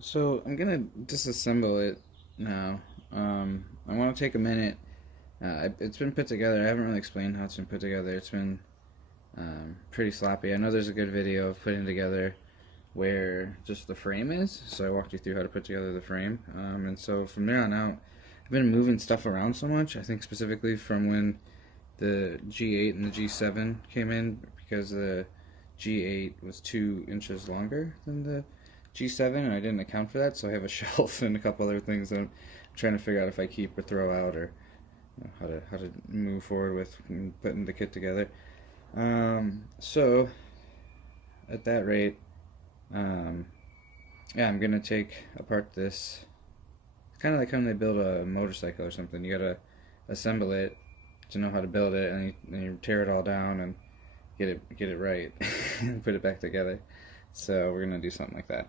So I'm gonna disassemble it now. I want to take a minute. It's been put together. I haven't really explained how it's been put together. It's been pretty sloppy. I know there's a good video of putting together where just the frame is. So I walked you through how to put together the frame. And so from there on out, I've been moving stuff around so much. I think specifically from when the G8 and the G7 came in, because the G8 was 2 inches longer than the G7, and I didn't account for that, so I have a shelf and a couple other things that I'm trying to figure out if I keep or throw out, or how to move forward with putting the kit together. So at that rate, yeah, I'm gonna take apart this. It's kind of like when they build a motorcycle or something. You gotta assemble it to know how to build it, and you tear it all down and get it right and put it back together. So we're gonna do something like that.